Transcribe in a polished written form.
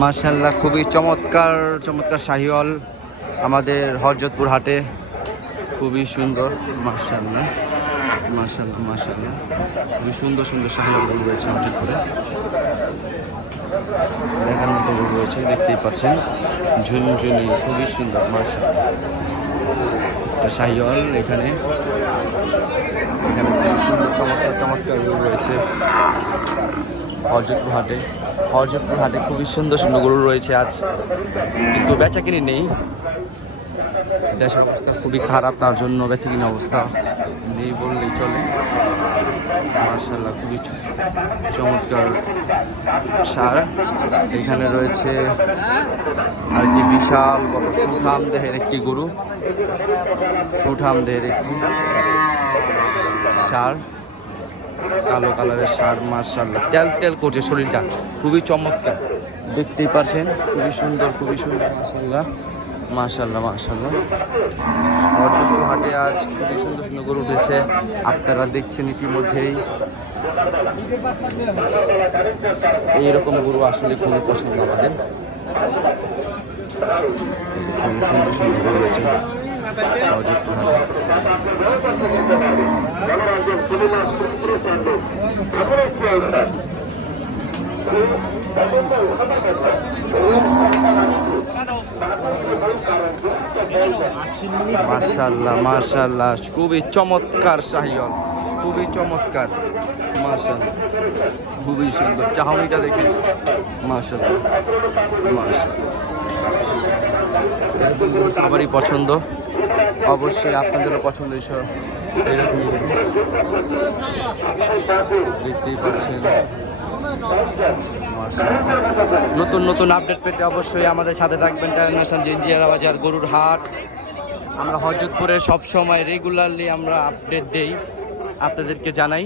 মাশাআল্লাহ, খুবই চমৎকার চমৎকার শাহিওয়াল আমাদের হরজতপুর হাটে, খুবই সুন্দর। মাশাআল্লাহ মাশাআল্লাহ মাশাআল্লাহ, খুবই সুন্দর সুন্দর শাহিওয়াল গরু রয়েছে হরজতপুরে, দেখার মতো গরু রয়েছে, দেখতেই পাচ্ছেন ঝুনঝুনি, খুবই সুন্দর। মাশাআল্লাহ, শাহিওয়াল এখানে এখানে খুব সুন্দর চমৎকার চমৎকার গরু রয়েছে হরজতপুর হাটে। হরজতপুর হাটে খুবই সুন্দর সুন্দর গরু রয়েছে আজ, কিন্তু বেচা কিনি নেই। দেশের অবস্থা খুবই খারাপ, তার জন্য বেচা কিনি অবস্থা নেই বললেই চলে। মাশাআল্লাহ, খুবই চমৎকার সার। এখানে রয়েছে আরেকটি বিশাল বড় সুঠাম দেহের একটি গরু, সুঠাম দেহের একটি সার, কালো কালারের সার। মাশাআল্লাহ, তেল তেল করছে শরীরটা, খুবই চমৎকার, দেখতেই পাচ্ছেন, খুবই সুন্দর খুবই সুন্দর। মাশাআল্লাহ মাশাআল্লাহ মাশাআল্লাহ, হরজতপুর হাটে আজ খুবই সুন্দর সুন্দর গরু উঠেছে, আপনারা দেখছেন ইতিমধ্যেই। এইরকম গরু আসলে খুবই পছন্দ আমাদের, খুবই সুন্দর সুন্দর গরু রয়েছে হরজতপুর হাটে। মাশাআল্লাহ মাশাআল্লাহ, খুবই চমৎকার শাহিওয়াল, খুবই চমৎকার। মাশাআল্লাহ, খুবই সুন্দর, চাহনিটা দেখেন। মাশাআল্লাহ মাশাআল্লাহ, এরকম গরু সবারই পছন্দ, অবশ্যই আপনাদেরও পছন্দ এসব এরকম গরু, দেখতেই পাচ্ছেন। নতুন নতুন আপডেট পেতে অবশ্যই আমাদের সাথে থাকবেন। ইন্টারন্যাশনাল জিঞ্জিরা বাজার গরুর হাট, আমরা হরজতপুরে সবসময় রেগুলারলি আমরা আপডেট দেই, আপনাদেরকে জানাই।